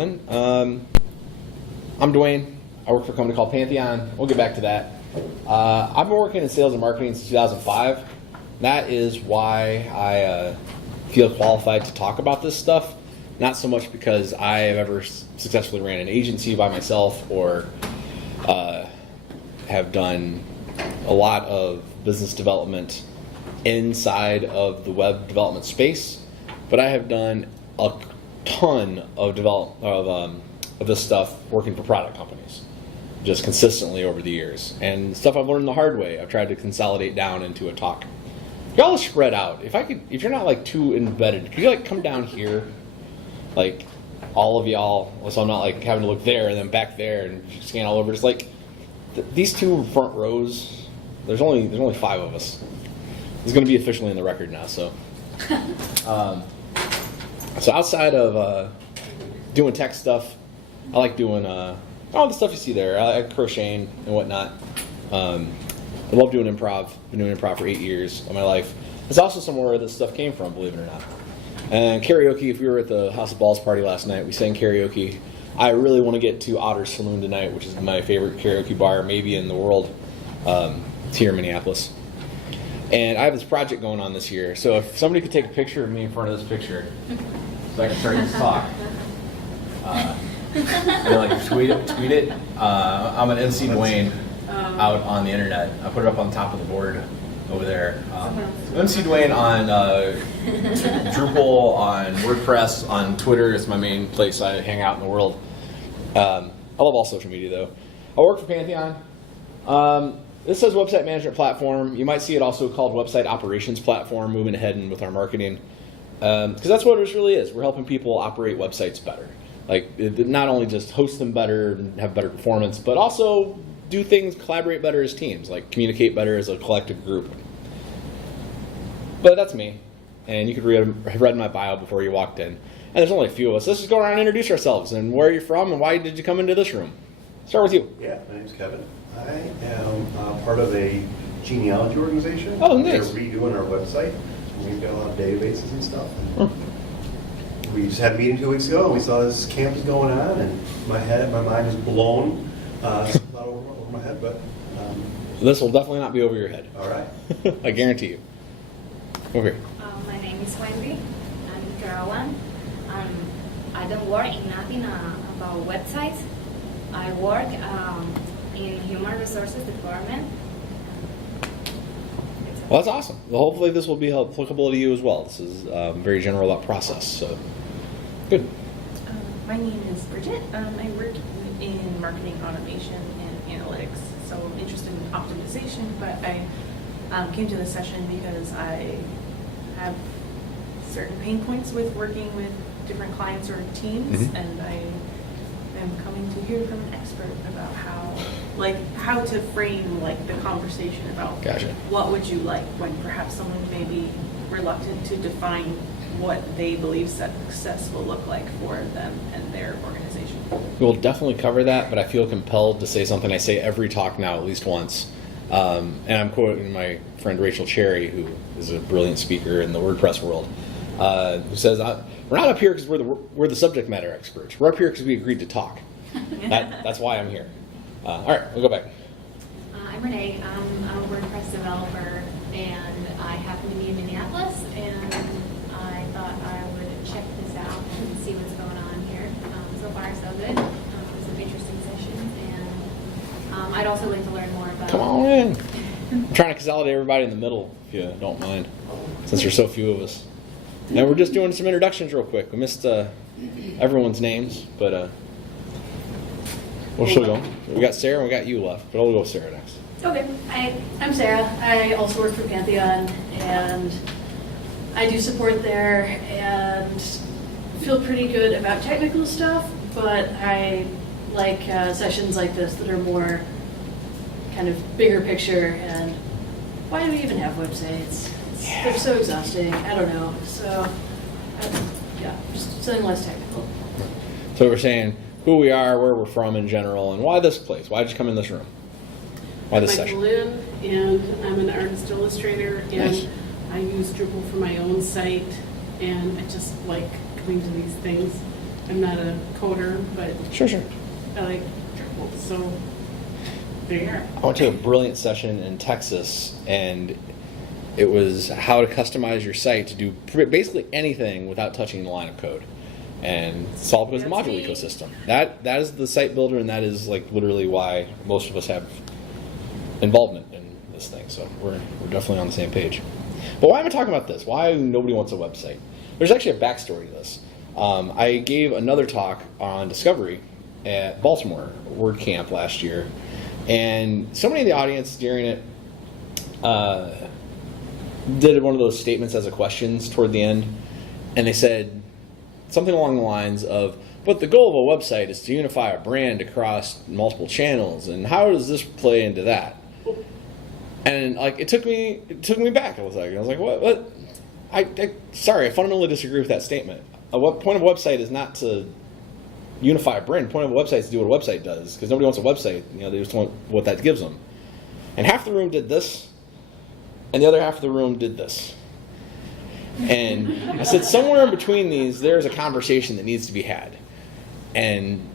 I'm Dwayne. I work for a company called Pantheon. We'll get back to that. I've been working in sales and marketing since 2005. That is why I feel qualified to talk about this stuff. Not so much because I have ever successfully ran an agency by myself or have done a lot of business development inside of the web development space, but I have done a ton of of this stuff working for product companies, just consistently over the years. And stuff I've learned the hard way, I've tried to consolidate down into a talk. Y'all spread out. If you're not like too embedded, could you like come down here, like all of y'all, so I'm not like having to look there and then back there and scan all over. Just like these two front rows. There's only 5 of us. It's going to be officially in the record now. So, so outside of doing tech stuff, I like doing all the stuff you see there. I like crocheting and whatnot. I love doing improv. Been doing improv for 8 years of my life. It's also somewhere where this stuff came from, believe it or not. And karaoke, if we were at the House of Balls party last night, we sang karaoke. I really want to get to Otter Saloon tonight, which is my favorite karaoke bar maybe in the world. It's here in Minneapolis. And I have this project going on this year. So if somebody could take a picture of me in front of this picture, so I can start this talk. Like tweet it. I'm an MC Dwayne out on the internet. I put it up on top of the board over there. MC Dwayne on Drupal, on WordPress, on Twitter. It's my main place I hang out in the world. I love all social media though. I work for Pantheon. This says website management platform. You might see it also called website operations platform, moving ahead and with our marketing. Because that's what it really is. We're helping people operate websites better. Like, not only just host them better and have better performance, but also do things, collaborate better as teams, like communicate better as a collective group. But that's me. And you could have read my bio before you walked in. And there's only a few of us. Let's just go around and introduce ourselves and where you're from and why did you come into this room. Start with you. Yeah, my name's Kevin. I am part of a genealogy organization. Oh, nice. They're redoing our website. We've got a lot of databases and stuff. We just had a meeting 2 weeks ago, and we saw this campus going on, and my mind is blown. Not over my head, but... This will definitely not be over your head. All right. I guarantee you. Over here. My name is Wendy. I'm Caroline. I don't work in nothing about websites. I work in human resources department. Well, that's awesome. Well, hopefully this will be applicable to you as well. This is very general about process, so good. My name is Bridget. I work in marketing automation and analytics, so I'm interested in optimization, but I came to this session because I have certain pain points with working with different clients or teams, and I am coming to hear from an expert about how to frame the conversation about what would you like when perhaps someone may be reluctant to define what they believe success will look like for them and their organization. We will definitely cover that, but I feel compelled to say something I say every talk now at least once. And I'm quoting my friend Rachel Cherry, who is a brilliant speaker in the WordPress world, who says, we're not up here because we're the subject matter experts. We're up here because we agreed to talk. That's why I'm here. All right, we'll go back. I'm Renee. I'm a WordPress developer, and I happen to be in Minneapolis, and I thought I would check this out and see what's going on here. So far, so good. Some interesting sessions, and I'd also like to learn more about... Come on in. I'm trying to consolidate everybody in the middle, if you don't mind, since there's so few of us. Now we're just doing some introductions real quick. We missed everyone's names, but we'll still go. We got Sarah and we got you left, but I'll go with Sarah next. Okay, I'm Sarah. I also work for Pantheon, and I do support there and feel pretty good about technical stuff, but I like sessions like this that are more kind of bigger picture and why do we even have websites? They're so exhausting. I don't know. So, yeah, just something less technical. So we're saying who we are, where we're from in general, and why this place? Why did you come in this room? Why this session? I'm Lynn, and I'm an artist illustrator, and nice. I use Drupal for my own site, and I just like coming to these things. I'm not a coder, but Sure. I like Drupal, so there you are. I went to a brilliant session in Texas, and it was how to customize your site to do basically anything without touching the line of code. And it's all because of the That's module me. ecosystem. That is the site builder, and that is like literally why most of us have involvement in this thing. So we're definitely on the same page. But why am I talking about this? Why nobody wants a website? There's actually a backstory to this. I gave another talk on discovery at Baltimore WordCamp last year, and somebody in the audience during it did one of those statements as a questions toward the end, and they said something along the lines of, but the goal of a website is to unify a brand across multiple channels, and how does this play into that? And like it took me back. I was like, what? Sorry, I fundamentally disagree with that statement. What point of a website is not to unify a brand. The point of a website is to do what a website does, because nobody wants a website. They just want what that gives them. And half the room did this, and the other half of the room did this. And I said, somewhere in between these, there's a conversation that needs to be had. And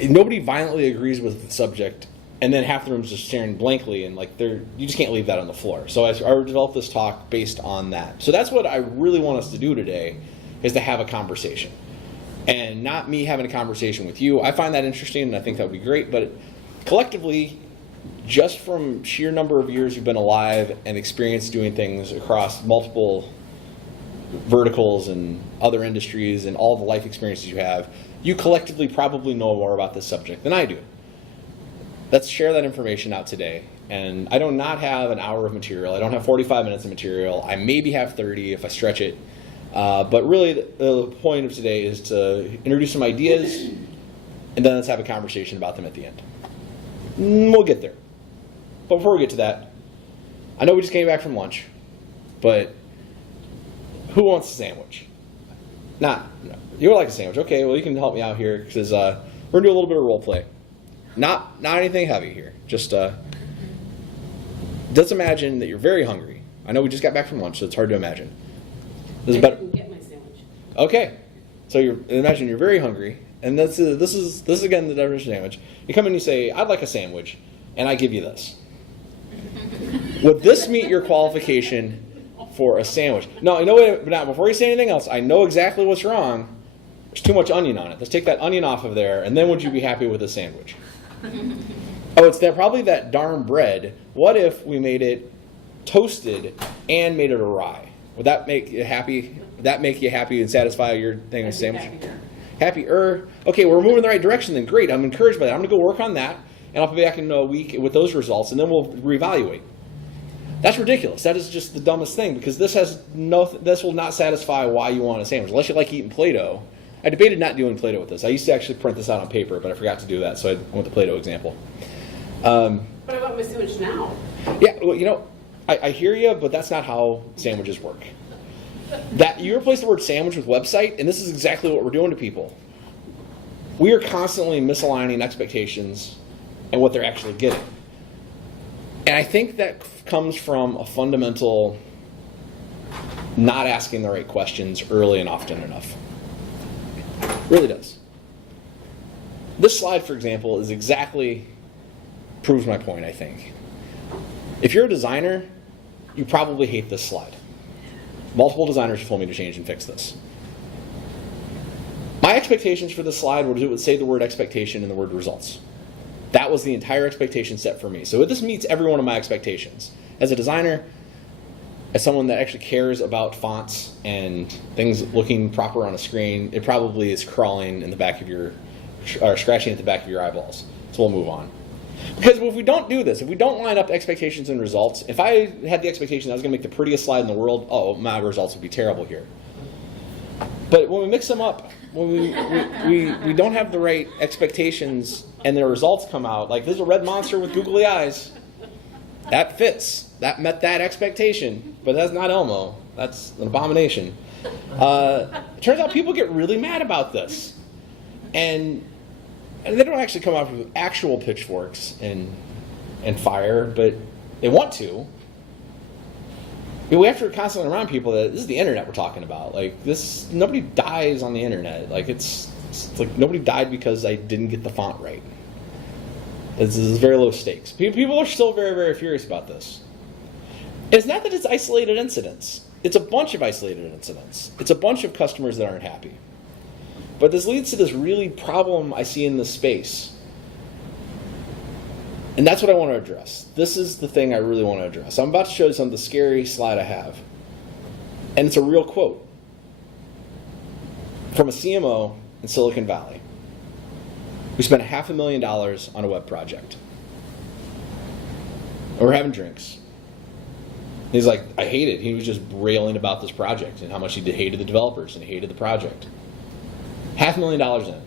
nobody violently agrees with the subject, and then half the room's just staring blankly, and like you just can't leave that on the floor. So I developed this talk based on that. So that's what I really want us to do today, is to have a conversation. And not me having a conversation with you. I find that interesting, and I think that would be great, but collectively, just from sheer number of years you've been alive and experience doing things across multiple verticals and other industries and all the life experiences you have, you collectively probably know more about this subject than I do. Let's share that information out today. And I do not have an hour of material. I don't have 45 minutes of material. I maybe have 30 if I stretch it. But really, the point of today is to introduce some ideas, and then let's have a conversation about them at the end. We'll get there. But before we get to that, I know we just came back from lunch, but who wants a sandwich? No. You would like a sandwich. Okay, well, you can help me out here, because we're going to do a little bit of role play. Not anything heavy here. Just let's imagine that you're very hungry. I know we just got back from lunch, so it's hard to imagine. This is I better. didn't get my sandwich. Okay, so imagine you're very hungry, and this is again the definition of sandwich. You come in and you say, "I'd like a sandwich," and I give you this. Would this meet your qualification for a sandwich? No, you know what? Now, before you say anything else, I know exactly what's wrong. There's too much onion on it. Let's take that onion off of there, and then would you be happy with a sandwich? Oh, it's probably that darn bread. What if we made it toasted and made it a rye? Would that make you happy? Would that make you happy and satisfy your thing with sandwich? Happier. Okay, we're moving in the right direction then. Great, I'm encouraged by that. I'm going to go work on that, and I'll be back in a week with those results, and then we'll reevaluate. That's ridiculous. That is just the dumbest thing, because this will not satisfy why you want a sandwich, unless you like eating Play-Doh. I debated not doing Play-Doh with this. I used to actually print this out on paper, but I forgot to do that, so I went with the Play-Doh example. But I want my sandwich now. Yeah, well, I hear you, but that's not how sandwiches work. That you replace the word sandwich with website, and this is exactly what we're doing to people. We are constantly misaligning expectations and what they're actually getting. And I think that comes from a fundamental not asking the right questions early and often enough. It really does. This slide, for example, proves my point, I think. If you're a designer, you probably hate this slide. Multiple designers have told me to change and fix this. My expectations for this slide would say the word expectation and the word results. That was the entire expectation set for me. So this meets every one of my expectations. As a designer, as someone that actually cares about fonts and things looking proper on a screen, it probably is crawling in the back of or scratching at the back of your eyeballs. So we'll move on. Because if we don't do this, if we don't line up expectations and results, if I had the expectation that I was going to make the prettiest slide in the world, my results would be terrible here. But when we mix them up, when we don't have the right expectations and the results come out, like there's a red monster with googly eyes, that fits. That met that expectation, but that's not Elmo. That's an abomination. It turns out people get really mad about this. And they don't actually come out with actual pitchforks and fire, but they want to. We have to constantly remind people that this is the internet we're talking about. Like nobody dies on the internet. Like it's It's like nobody died because I didn't get the font right. This is very low stakes. People are still very, very furious about this. And it's not that it's isolated incidents. It's a bunch of isolated incidents. It's a bunch of customers that aren't happy. But this leads to this really problem I see in this space. And that's what I want to address. This is the thing I really want to address. I'm about to show you some of the scary slide I have. And it's a real quote from a CMO in Silicon Valley. We spent $500,000 on a web project. And we're having drinks. He's like, I hate it. He was just railing about this project and how much he hated the developers and hated the project. $500,000 in.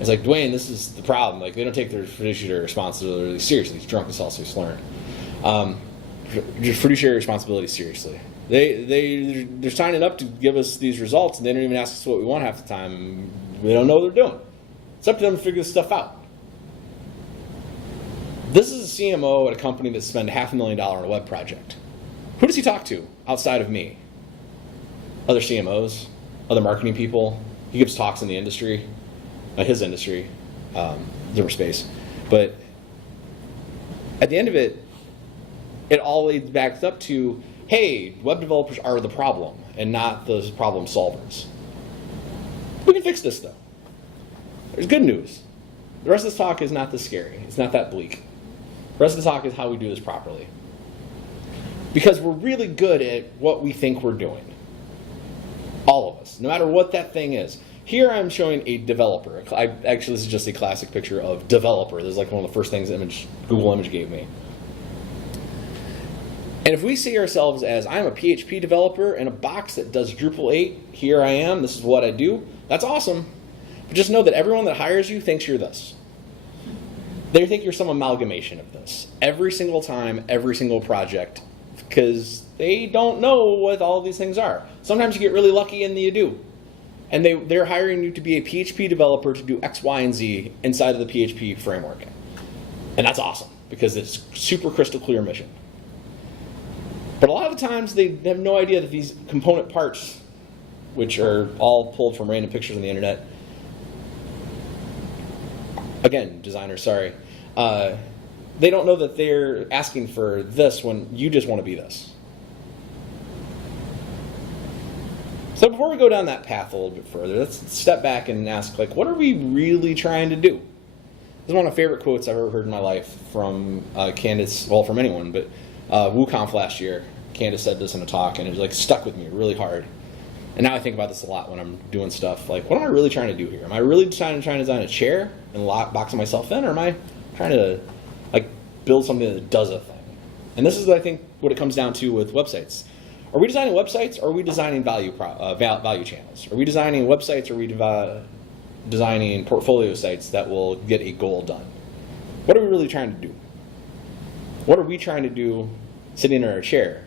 It's like, Dwayne, this is the problem. Like, they don't take their fiduciary responsibility seriously. He's drunk, this also he's learned. Fiduciary responsibility seriously. They're signing up to give us these results, and they don't even ask us what we want half the time. We don't know what they're doing. It's up to them to figure this stuff out. This is a CMO at a company that spent $500,000 on a web project. Who does he talk to outside of me? Other CMOs, other marketing people. He gives talks in the industry, his industry, different space. But at the end of it, it all leads back up to, hey, web developers are the problem and not the problem solvers. We can fix this, though. There's good news. The rest of this talk is not this scary. It's not that bleak. The rest of the talk is how we do this properly. Because we're really good at what we think we're doing. All of us, no matter what that thing is. Here I'm showing a developer. Actually, this is just a classic picture of developer. This is like one of the first things Google Image gave me. And if we see ourselves as, I'm a PHP developer in a box that does Drupal 8, here I am, this is what I do, that's awesome. But just know that everyone that hires you thinks you're this. They think you're some amalgamation of this. Every single time, every single project, because they don't know what all of these things are. Sometimes you get really lucky and you do. And they're hiring you to be a PHP developer to do X, Y, and Z inside of the PHP framework. And that's awesome, because it's super crystal clear mission. But a lot of the times they have no idea that these component parts, which are all pulled from random pictures on the internet, again, designers, sorry, they don't know that they're asking for this when you just want to be this. So before we go down that path a little bit further, let's step back and ask, like, what are we really trying to do? This is one of my favorite quotes I've ever heard in my life from Candace, well, from anyone, but WooConf last year. Candace said this in a talk, and it was like stuck with me really hard. And now I think about this a lot when I'm doing stuff. Like, what am I really trying to do here? Am I really trying to design a chair and box myself in, or am I trying to like build something that does a thing? And this is, I think, what it comes down to with websites. Are we designing websites, or are we designing value channels? Are we designing websites, or are we designing portfolio sites that will get a goal done? What are we really trying to do? What are we trying to do sitting in our chair?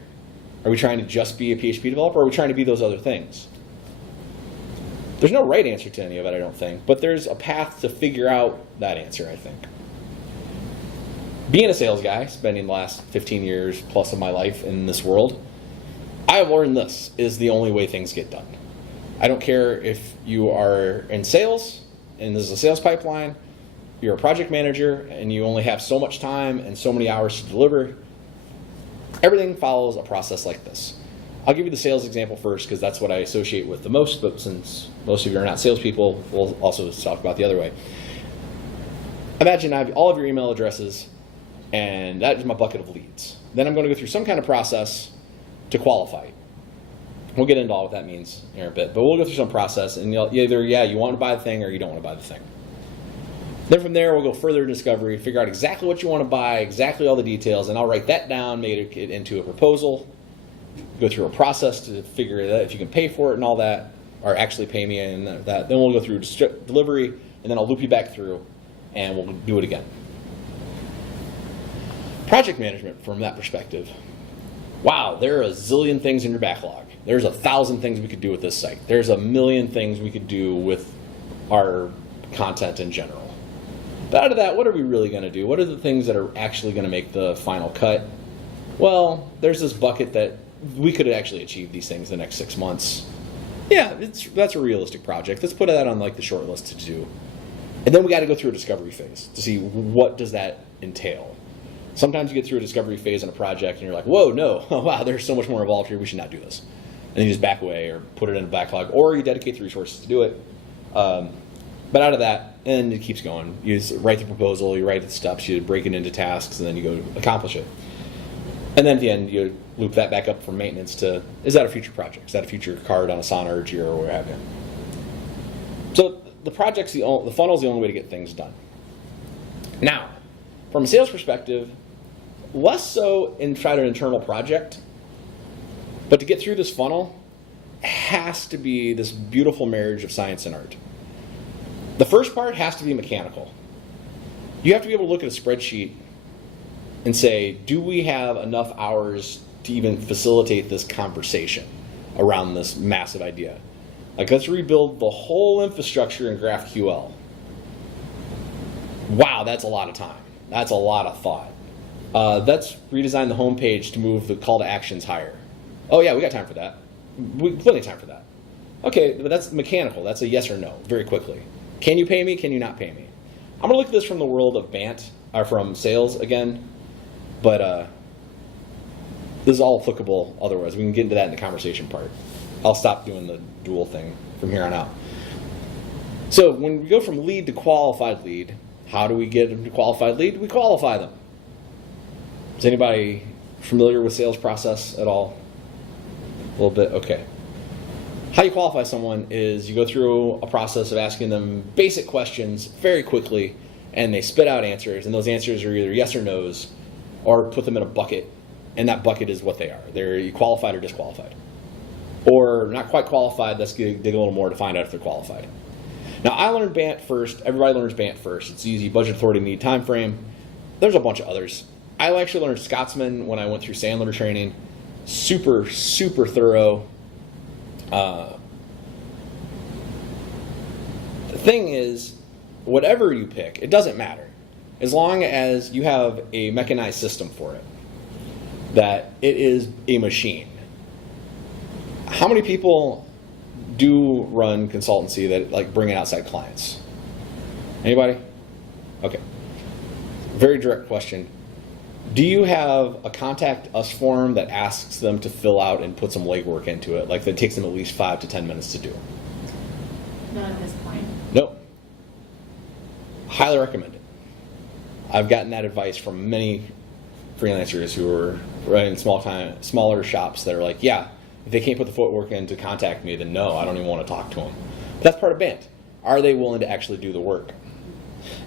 Are we trying to just be a PHP developer, or are we trying to be those other things? There's no right answer to any of it, I don't think, but there's a path to figure out that answer, I think. Being a sales guy, spending the last 15 years plus of my life in this world, I have learned this is the only way things get done. I don't care if you are in sales, and this is a sales pipeline, you're a project manager, and you only have so much time and so many hours to deliver. Everything follows a process like this. I'll give you the sales example first, because that's what I associate with the most, but since most of you are not salespeople, we'll also talk about the other way. Imagine I have all of your email addresses, and that is my bucket of leads. Then I'm going to go through some kind of process to qualify. We'll get into all what that means in a bit, but we'll go through some process, and either, you want to buy the thing, or you don't want to buy the thing. Then from there, we'll go further to discovery, figure out exactly what you want to buy, exactly all the details, and I'll write that down, make it into a proposal, go through a process to figure that if you can pay for it and all that, or actually pay me and that. Then we'll go through delivery, and then I'll loop you back through, and we'll do it again. Project management from that perspective. Wow, there are a zillion things in your backlog. There's 1,000 things we could do with this site. There's 1,000,000 things we could do with our content in general. But out of that, what are we really going to do? What are the things that are actually going to make the final cut? Well, there's this bucket that we could actually achieve these things the next 6 months. Yeah, that's a realistic project. Let's put that on like the short list to do. And then we got to go through a discovery phase to see what does that entail. Sometimes you get through a discovery phase in a project and you're like, whoa, no, oh, wow, there's so much more involved here, we should not do this. And you just back away or put it in a backlog, or you dedicate the resources to do it. But out of that, and it keeps going. You just write the proposal, you write the steps, you break it into tasks, and then you go accomplish it. And then at the end, you loop that back up from maintenance to, is that a future project? Is that a future card on Asana or Jira or what have you? So the project's the funnel's the only way to get things done. Now, from a sales perspective, less so inside an internal project, but to get through this funnel has to be this beautiful marriage of science and art. The first part has to be mechanical. You have to be able to look at a spreadsheet and say, do we have enough hours to even facilitate this conversation around this massive idea? Like, let's rebuild the whole infrastructure in GraphQL. Wow, that's a lot of time. That's a lot of thought. Let's redesign the homepage to move the call to actions higher. Oh yeah, we got time for that. Plenty of time for that. Okay, but that's mechanical. That's a yes or no, very quickly. Can you pay me? Can you not pay me? I'm going to look at this from the world of BANT, or from sales again, but this is all applicable otherwise. We can get into that in the conversation part. I'll stop doing the dual thing from here on out. So when we go from lead to qualified lead, how do we get them to qualified lead? We qualify them. Is anybody familiar with sales process at all? A little bit? Okay. How you qualify someone is you go through a process of asking them basic questions very quickly, and they spit out answers, and those answers are either yes or no's, or put them in a bucket, and that bucket is what they are. They're qualified or disqualified. Or not quite qualified, let's dig a little more to find out if they're qualified. Now, I learned BANT first. Everybody learns BANT first. It's easy: budget, authority, need, time frame. There's a bunch of others. I actually learned Scotsman when I went through Sandler training. Super, super thorough. The thing is, whatever you pick, it doesn't matter. As long as you have a mechanized system for it, that it is a machine. How many people do run consultancy that like bring in outside clients? Anybody? Okay. Very direct question. Do you have a contact us form that asks them to fill out and put some legwork into it, like that takes them at least 5 to 10 minutes to do? Not at this point. Nope. Highly recommend it. I've gotten that advice from many freelancers who are running smaller shops that are like, yeah, if they can't put the footwork in to contact me, then no, I don't even want to talk to them. But that's part of BANT. Are they willing to actually do the work?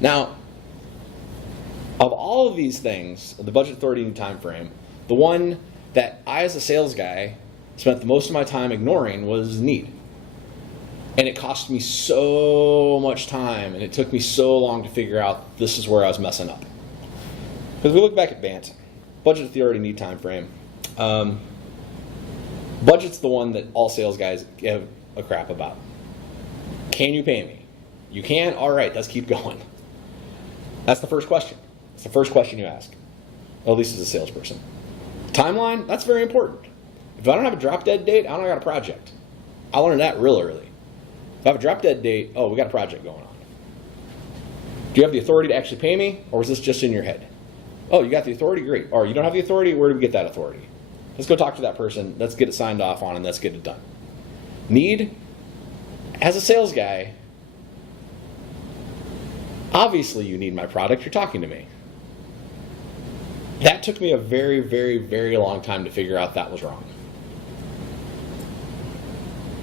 Now, of all of these things, the budget, authority, and time frame, the one that I, as a sales guy, spent the most of my time ignoring was need. And it cost me so much time, and it took me so long to figure out this is where I was messing up. Because we look back at BANT, budget, authority, need, time frame. Budget's the one that all sales guys give a crap about. Can you pay me? You can? All right, let's keep going. That's the first question. It's the first question you ask, at least as a salesperson. Timeline, that's very important. If I don't have a drop dead date, I don't got a project. I learned that real early. If I have a drop dead date, oh, we got a project going on. Do you have the authority to actually pay me, or is this just in your head? Oh, you got the authority? Great. Or you don't have the authority? Where do we get that authority? Let's go talk to that person. Let's get it signed off on, and let's get it done. Need, as a sales guy, obviously you need my product. You're talking to me. That took me a very, very, very long time to figure out that was wrong.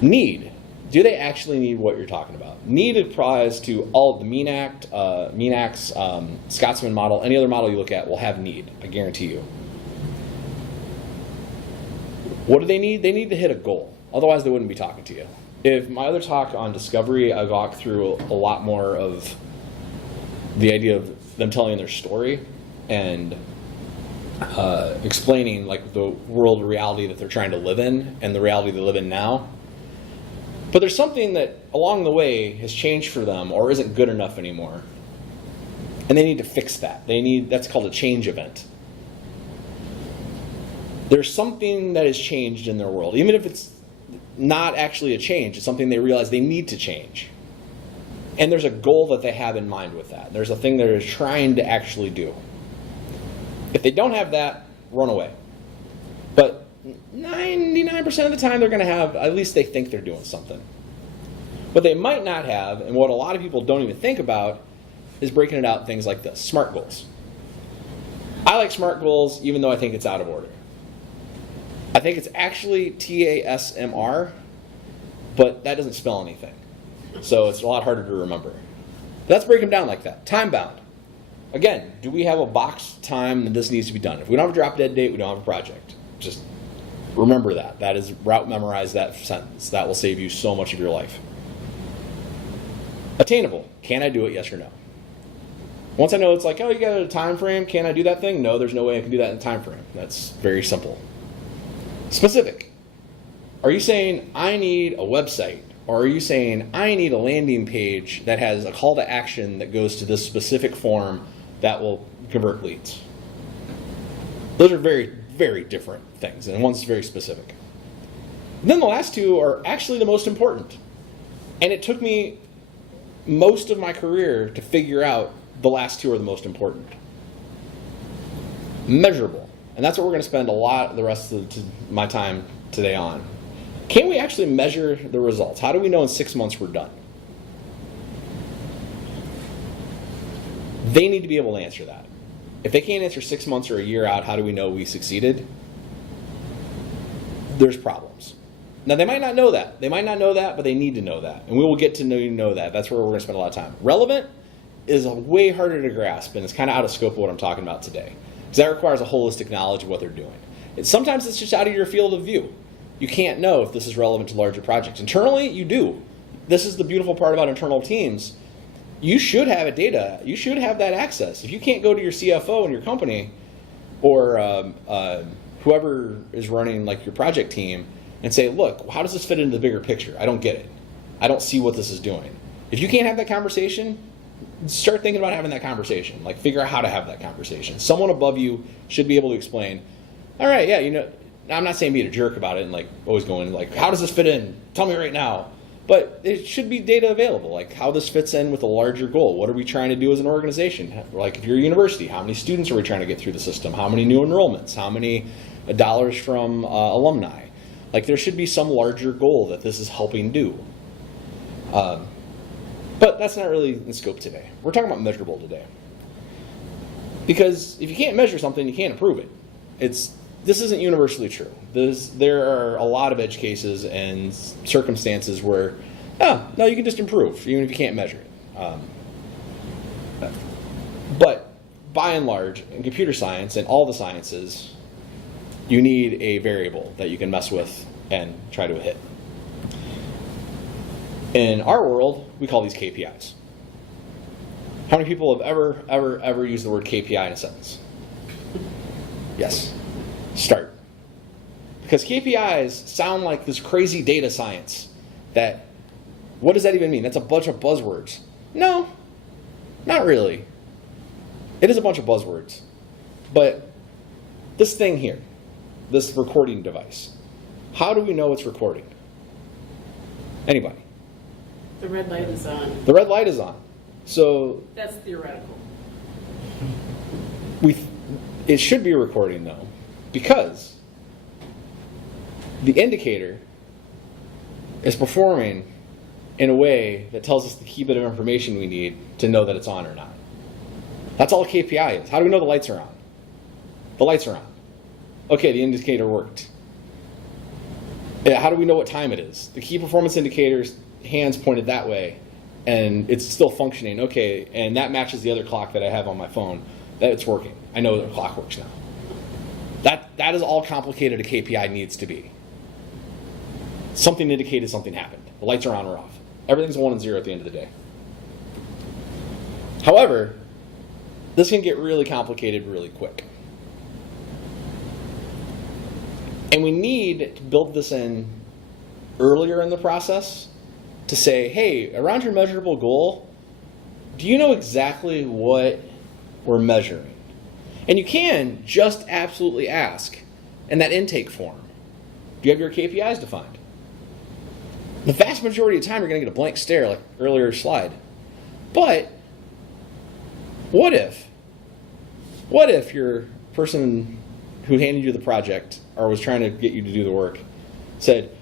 Need. Do they actually need what you're talking about? Need applies to all of the MENACT, Scotsman model, any other model you look at will have need, I guarantee you. What do they need? They need to hit a goal. Otherwise, they wouldn't be talking to you. If my other talk on discovery, I walk through a lot more of the idea of them telling their story and explaining like the world reality that they're trying to live in and the reality they live in now. But there's something that along the way has changed for them or isn't good enough anymore. And they need to fix that. That's called a change event. There's something that has changed in their world. Even if it's not actually a change. It's something they realize they need to change. And there's a goal that they have in mind with that. There's a thing they're trying to actually do. If they don't have that, run away. But 99% of the time they're going to have, at least they think they're doing something. What they might not have, and what a lot of people don't even think about, is breaking it out in things like this, SMART goals. I like SMART goals even though I think it's out of order. I think it's actually TASMR, but that doesn't spell anything. So it's a lot harder to remember. Let's break them down like that. Time bound. Again, do we have a box time that this needs to be done? If we don't have a drop dead date, we don't have a project. Just remember that. That is, route memorize that sentence. That will save you so much of your life. Attainable. Can I do it? Yes or no? Once I know it's like, oh, you got a time frame, can I do that thing? No, there's no way I can do that in a time frame. That's very simple. Specific. Are you saying I need a website? Or are you saying I need a landing page that has a call to action that goes to this specific form that will convert leads? Those are very, very different things, and one's very specific. And then the last two are actually the most important. And it took me most of my career to figure out the last two are the most important. Measurable. And that's what we're going to spend a lot of the rest of my time today on. Can we actually measure the results? How do we know in 6 months we're done? They need to be able to answer that. If they can't answer 6 months or a year out, how do we know we succeeded? There's problems. Now, they might not know that. They might not know that, but they need to know that. And we will get to know that. That's where we're going to spend a lot of time. Relevant is way harder to grasp, and it's kind of out of scope of what I'm talking about today. Because that requires a holistic knowledge of what they're doing. Sometimes it's just out of your field of view. You can't know if this is relevant to larger projects. Internally, you do. This is the beautiful part about internal teams. You should have data. You should have that access. If you can't go to your CFO in your company or whoever is running like your project team and say, look, how does this fit into the bigger picture? I don't get it. I don't see what this is doing. If you can't have that conversation, start thinking about having that conversation. Like, figure out how to have that conversation. Someone above you should be able to explain, all right, yeah, you know, I'm not saying be a jerk about it and like always going like, how does this fit in? Tell me right now. But it should be data available, like how this fits in with a larger goal. What are we trying to do as an organization? Like if you're a university, how many students are we trying to get through the system? How many new enrollments? How many dollars from alumni? Like there should be some larger goal that this is helping do. But that's not really in scope today. We're talking about measurable today. Because if you can't measure something, you can't improve it. This isn't universally true. There are a lot of edge cases and circumstances where, no, you can just improve, even if you can't measure it. But by and large, in computer science and all the sciences, you need a variable that you can mess with and try to hit. In our world, we call these KPIs. How many people have ever used the word KPI in a sentence? Yes. Start. Because KPIs sound like this crazy data science that, what does that even mean? That's a bunch of buzzwords. No, not really. It is a bunch of buzzwords. But this thing here, this recording device, how do we know it's recording? Anybody? The red light is on. The red light is on. So That's theoretical. it should be recording though, because the indicator is performing in a way that tells us the key bit of information we need to know that it's on or not. That's all a KPI is. How do we know the lights are on? The lights are on. Okay, the indicator worked. How do we know what time it is? The key performance indicators, hands pointed that way, and it's still functioning. Okay, and that matches the other clock that I have on my phone. That it's working. I know the clock works now. That is all complicated a KPI needs to be. Something indicated something happened. The lights are on or off. Everything's 1 and 0 at the end of the day. However, this can get really complicated really quick. And we need to build this in earlier in the process to say, hey, around your measurable goal, do you know exactly what we're measuring? And you can just absolutely ask in that intake form, do you have your KPIs defined? The vast majority of the time, you're going to get a blank stare, like earlier slide. But what if your person who handed you the project or was trying to get you to do the work said,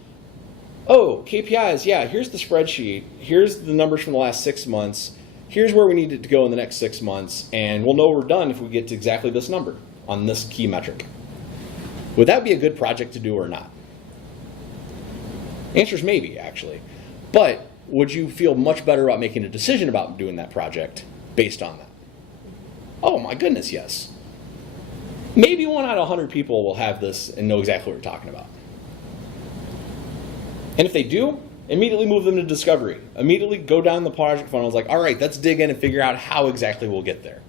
oh, KPIs, yeah, here's the spreadsheet, here's the numbers from the last 6 months, here's where we need it to go in the next 6 months, and we'll know we're done if we get to exactly this number on this key metric. Would that be a good project to do or not? The answer is maybe, actually. But would you feel much better about making a decision about doing that project based on that? Oh my goodness, yes. Maybe 1 out of 100 people will have this and know exactly what we're talking about. And if they do, immediately move them to discovery. Immediately go down the project funnel. It's like, all right, let's dig in and figure out how exactly we'll get there.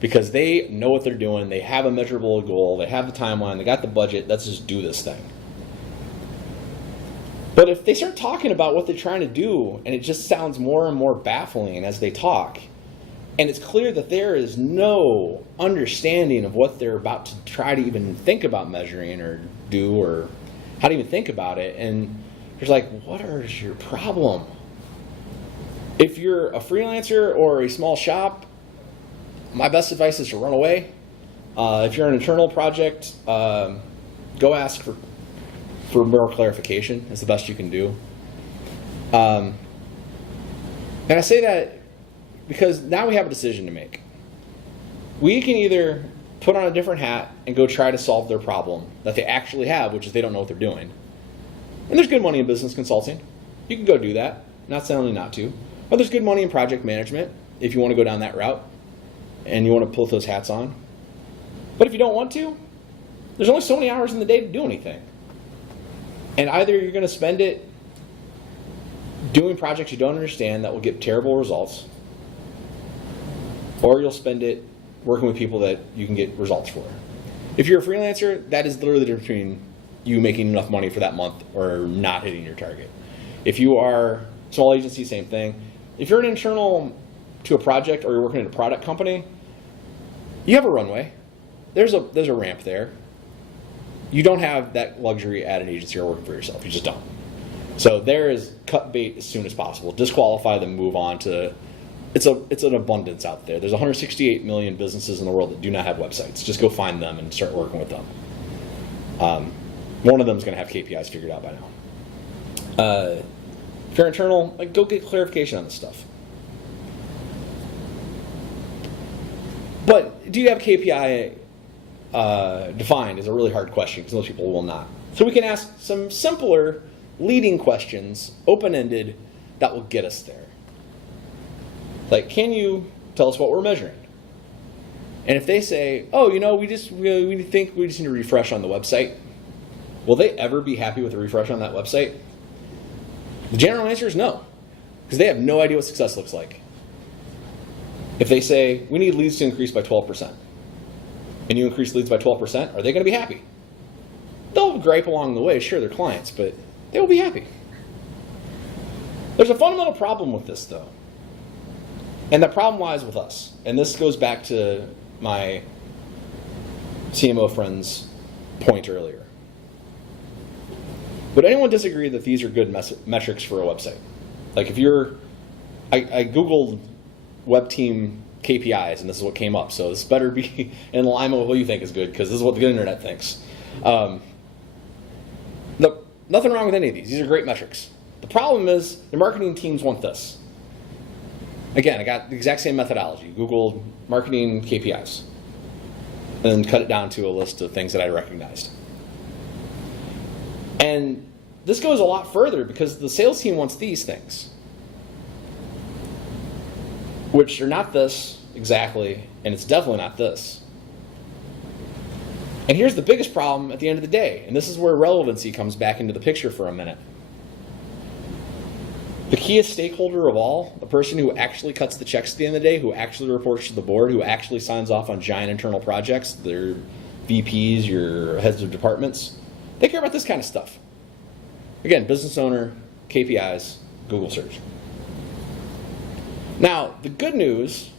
Because they know what they're doing. They have a measurable goal. They have the timeline. They got the budget. Let's just do this thing. But if they start talking about what they're trying to do, and it just sounds more and more baffling as they talk, and it's clear that there is no understanding of what they're about to try to even think about measuring or do, or how to even think about it, and you're like, what is your problem? If you're a freelancer or a small shop, my best advice is to run away. If you're an internal project, go ask for more clarification. It's the best you can do. And I say that because now we have a decision to make. We can either put on a different hat and go try to solve their problem that they actually have, which is they don't know what they're doing. And there's good money in business consulting. You can go do that. Not saying not to. Or there's good money in project management if you want to go down that route and you want to pull those hats on. But if you don't want to, there's only so many hours in the day to do anything. And either you're going to spend it doing projects you don't understand that will get terrible results, or you'll spend it working with people that you can get results for. If you're a freelancer, that is literally the difference between you making enough money for that month or not hitting your target. If you are a small agency, same thing. If you're an internal to a project or you're working at a product company, you have a runway. There's a ramp there. You don't have that luxury at an agency or working for yourself. You just don't. So there is cut bait as soon as possible. Disqualify them, move on to, it's an abundance out there. There's 168 million businesses in the world that do not have websites. Just go find them and start working with them. One of them is going to have KPIs figured out by now. If you're internal, go get clarification on this stuff. But do you have KPI defined is a really hard question because most people will not. So we can ask some simpler leading questions, open-ended, that will get us there. Like, can you tell us what we're measuring? And if they say, oh, we think we just need to refresh on the website, will they ever be happy with a refresh on that website? The general answer is no, because they have no idea what success looks like. If they say, we need leads to increase by 12%, and you increase leads by 12%, are they going to be happy? They'll gripe along the way, sure, they're clients, but they will be happy. There's a fundamental problem with this, though. And the problem lies with us. And this goes back to my CMO friend's point earlier. Would anyone disagree that these are good metrics for a website? Like if I Googled web team KPIs, and this is what came up. So this better be in alignment with what you think is good, because this is what the internet thinks. Nothing wrong with any of these. These are great metrics. The problem is the marketing teams want this. Again, I got the exact same methodology. Googled marketing KPIs. And then cut it down to a list of things that I recognized. And this goes a lot further because the sales team wants these things, which are not this exactly, and it's definitely not this. And here's the biggest problem at the end of the day, and this is where relevancy comes back into the picture for a minute. The keyest stakeholder of all, the person who actually cuts the checks at the end of the day, who actually reports to the board, who actually signs off on giant internal projects, their VPs, your heads of departments, they care about this kind of stuff. Again, business owner, KPIs, Google search. Now, the good news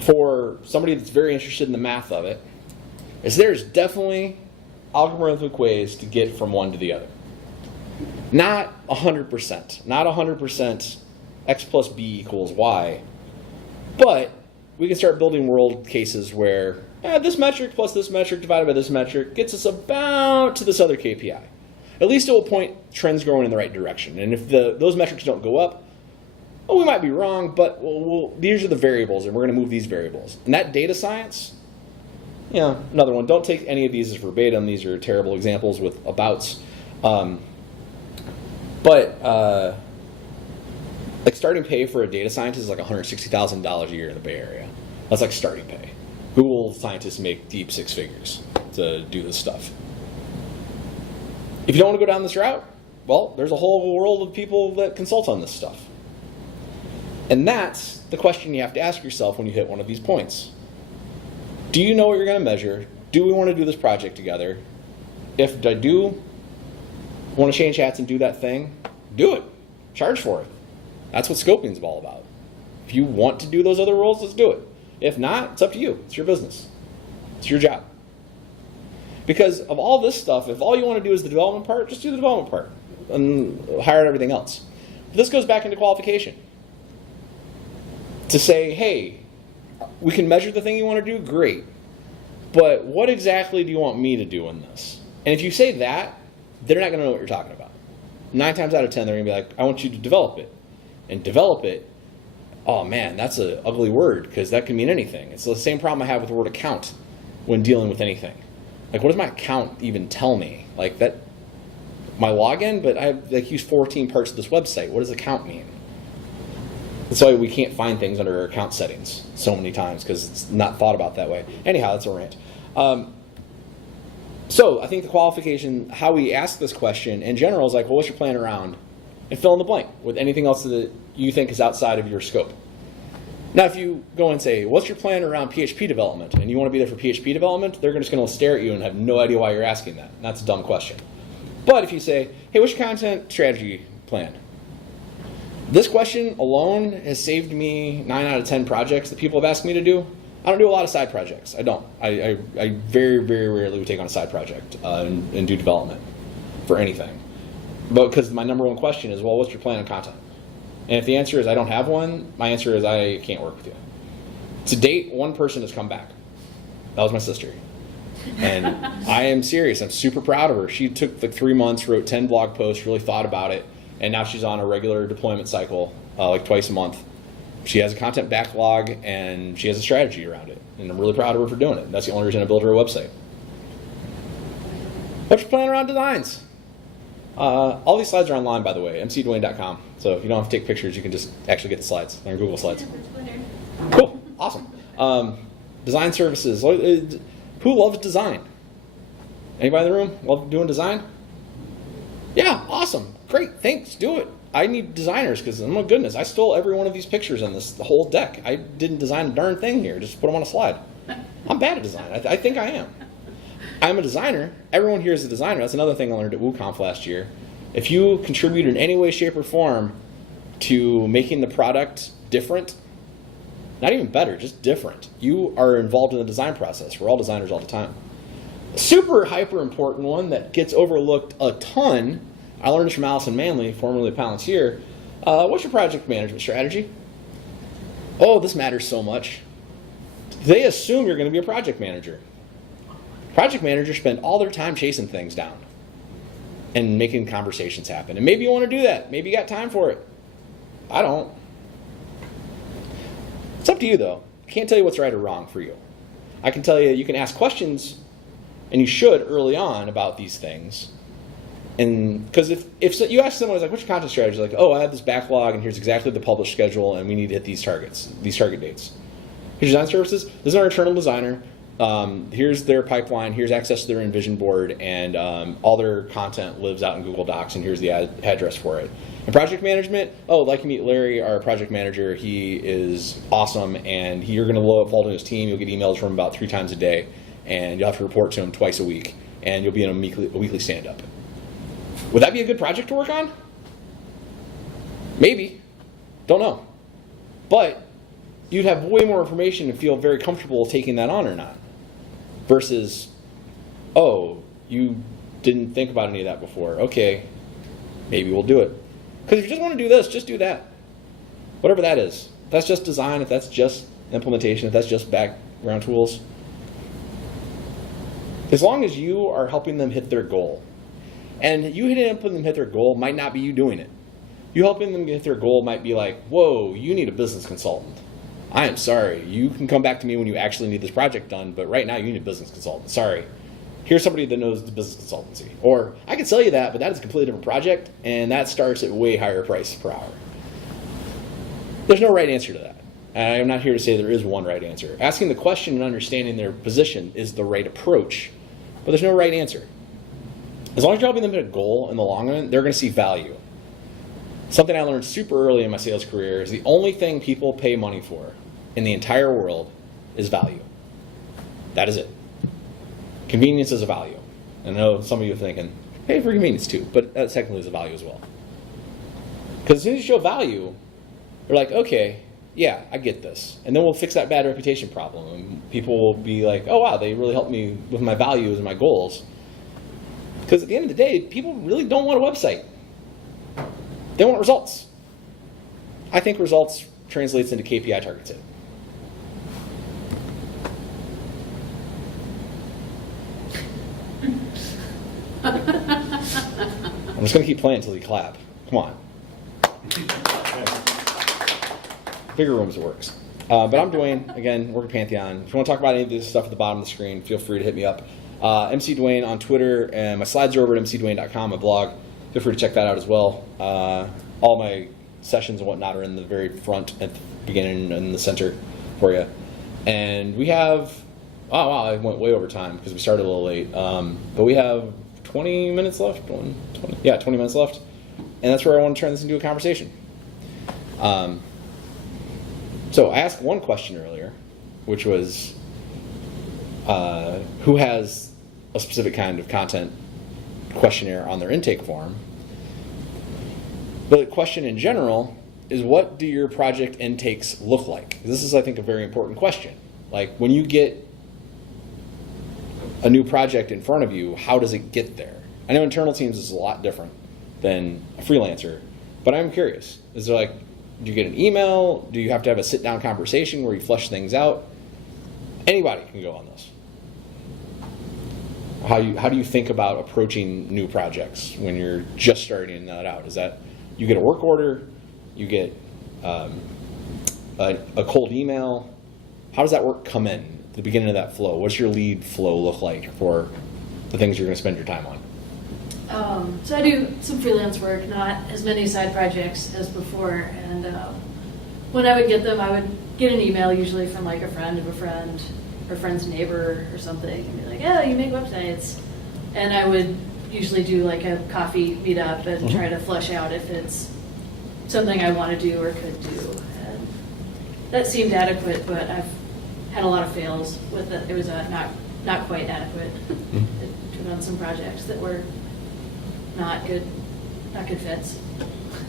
for somebody that's very interested in the math of it is there's definitely algorithmic ways to get from one to the other. Not 100%. Not 100% x plus b equals y. But we can start building world cases where this metric plus this metric divided by this metric gets us about to this other KPI. At least it will point trends going in the right direction. And if those metrics don't go up, well, we might be wrong, but these are the variables, and we're going to move these variables. And that data science, another one. Don't take any of these as verbatim. These are terrible examples with abouts. Like starting pay for a data scientist is like $160,000 a year in the Bay Area. That's like starting pay. Google scientists make deep six figures to do this stuff. If you don't want to go down this route, well, there's a whole world of people that consult on this stuff. And that's the question you have to ask yourself when you hit one of these points. Do you know what you're going to measure? Do we want to do this project together? If I do want to change hats and do that thing, do it. Charge for it. That's what scoping is all about. If you want to do those other roles, let's do it. If not, it's up to you. It's your business. It's your job. Because of all this stuff, if all you want to do is the development part, just do the development part and hire out everything else. This goes back into qualification. To say, hey, we can measure the thing you want to do, great. But what exactly do you want me to do in this? And if you say that, they're not going to know what you're talking about. 9 times out of 10, they're going to be like, I want you to develop it. And develop it, oh man, that's an ugly word because that can mean anything. It's the same problem I have with the word account when dealing with anything. Like, what does my account even tell me? Like that, my login, but I use 14 parts of this website. What does account mean? That's why we can't find things under our account settings so many times because it's not thought about that way. Anyhow, that's a rant. So I think the qualification, how we ask this question in general is like, well, what's your plan around? And fill in the blank with anything else that you think is outside of your scope. Now, if you go and say, what's your plan around PHP development? And you want to be there for PHP development, they're just going to stare at you and have no idea why you're asking that. That's a dumb question. But if you say, hey, what's your content strategy plan? This question alone has saved me 9 out of 10 projects that people have asked me to do. I don't do a lot of side projects. I don't. I very, very rarely would take on a side project and do development for anything. But because my number one question is, well, what's your plan on content? And if the answer is I don't have one, my answer is I can't work with you. To date, one person has come back. That was my sister. And I am serious. I'm super proud of her. She took like 3 months, wrote 10 blog posts, really thought about it, and now she's on a regular deployment cycle, like twice a month. She has a content backlog, and she has a strategy around it. And I'm really proud of her for doing it. That's the only reason I built her a website. What's your plan around designs? All these slides are online, by the way, mcdwayne.com. So if you don't have to take pictures, you can just actually get the slides. They're Google Slides. Cool. Awesome. Design services. Who loves design? Anybody in the room love doing design? Yeah, awesome. Great. Thanks. Do it. I need designers because, oh my goodness, I stole every one of these pictures on the whole deck. I didn't design a darn thing here. Just put them on a slide. I'm bad at design. I think I am. I'm a designer. Everyone here is a designer. That's another thing I learned at WooConf last year. If you contribute in any way, shape, or form to making the product different, not even better, just different, you are involved in the design process. We're all designers all the time. A super hyper important one that gets overlooked a ton, I learned this from Allison Manley, formerly of Palantir. What's your project management strategy? Oh, this matters so much. They assume you're going to be a project manager. Project managers spend all their time chasing things down and making conversations happen. And maybe you want to do that. Maybe you got time for it. I don't. It's up to you, though. I can't tell you what's right or wrong for you. I can tell you you can ask questions, and you should early on about these things. And because if you ask someone, like, what's your content strategy? Like, oh, I have this backlog, and here's exactly the published schedule, and we need to hit these targets, these target dates. Here's design services. This is our internal designer. Here's their pipeline, here's access to their InVision board, and all their content lives out in Google Docs, and here's the address for it. And project management, oh, like you meet Larry, our project manager. He is awesome, and you're going to fall into his team. You'll get emails from him about 3 times a day, and you'll have to report to him twice a week, and you'll be in a weekly stand-up. Would that be a good project to work on? Maybe. Don't know. But you'd have way more information and feel very comfortable taking that on or not. Versus, oh, you didn't think about any of that before. Okay, maybe we'll do it. Because if you just want to do this, just do that. Whatever that is. If that's just design, if that's just implementation, if that's just background tools. As long as you are helping them hit their goal. And you helping them hit their goal might not be you doing it. You helping them hit their goal might be like, whoa, you need a business consultant. I am sorry. You can come back to me when you actually need this project done, but right now you need a business consultant. Sorry. Here's somebody that knows the business consultancy. Or I can sell you that, but that is a completely different project, and that starts at way higher price per hour. There's no right answer to that. I'm not here to say there is one right answer. Asking the question and understanding their position is the right approach, but there's no right answer. As long as you're helping them hit a goal in the long run, they're going to see value. Something I learned super early in my sales career is the only thing people pay money for in the entire world is value. That is it. Convenience is a value. And I know some of you are thinking, pay for convenience too, but that technically is a value as well. Because as soon as you show value, they're like, okay, yeah, I get this. And then we'll fix that bad reputation problem. And people will be like, oh wow, they really helped me with my values and my goals. Because at the end of the day, people really don't want a website. They want results. I think results translates into KPI targets. I'm just going to keep playing until you clap. Come on. Bigger rooms it works. But I'm Dwayne, again, work at Pantheon. If you want to talk about any of this stuff at the bottom of the screen, feel free to hit me up. MC Dwayne on Twitter, and my slides are over at mcdwayne.com, my blog. Feel free to check that out as well. All my sessions and whatnot are in the very front at the beginning and in the center for you. And we have, oh wow, I went way over time because we started a little late. But we have 20 minutes left. 20 minutes left. And that's where I want to turn this into a conversation. So I asked one question earlier, which was, who has a specific kind of content questionnaire on their intake form? But the question in general is, what do your project intakes look like? This is, I think, a very important question. Like, when you get a new project in front of you, how does it get there? I know internal teams is a lot different than a freelancer, but I'm curious. Is there like, do you get an email? Do you have to have a sit-down conversation where you flesh things out? Anybody can go on this. How do you think about approaching new projects when you're just starting that out? Is that you get a work order, you get a cold email? How does that work come in at the beginning of that flow? What's your lead flow look like for the things you're going to spend your time on? So I do some freelance work, not as many side projects as before. And when I would get them, I would get an email usually from like a friend of a friend or a friend's neighbor or something, and be like, "Oh, you make websites." And I would usually do like a coffee meetup and try to flush out if it's something I want to do or could do. And that seemed adequate, but I've had a lot of fails with it. It was not quite adequate. I took on some projects that were not good fits.